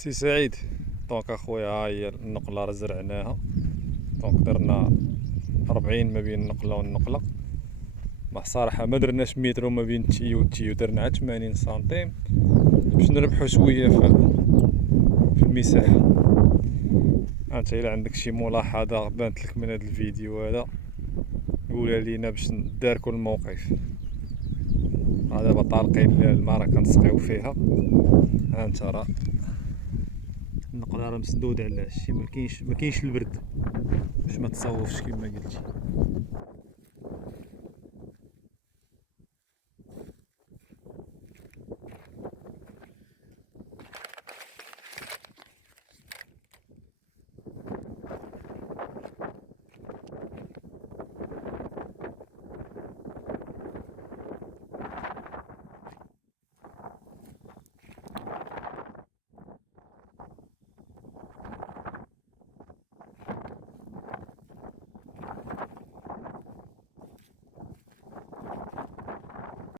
سي سعيد، دونك اخويا ها هي النقله راه زرعناها. دونك درنا 40 ما بين النقله والنقله. مع الصراحه ما درناش مترو ما بين التيو والتيو، درنا 80 سنتيم باش نربحو شويه في المساحه. انت الا عندك شي ملاحظه بانت لك من هذا الفيديو هذا قولها لينا باش نداركو الموقف. دابا طالقين الماء راه كنسقيو فيها. ها انت راه النقله راه مسدوده على هادشي، ما كاينش البرد باش ما تصوفش كما قلتي.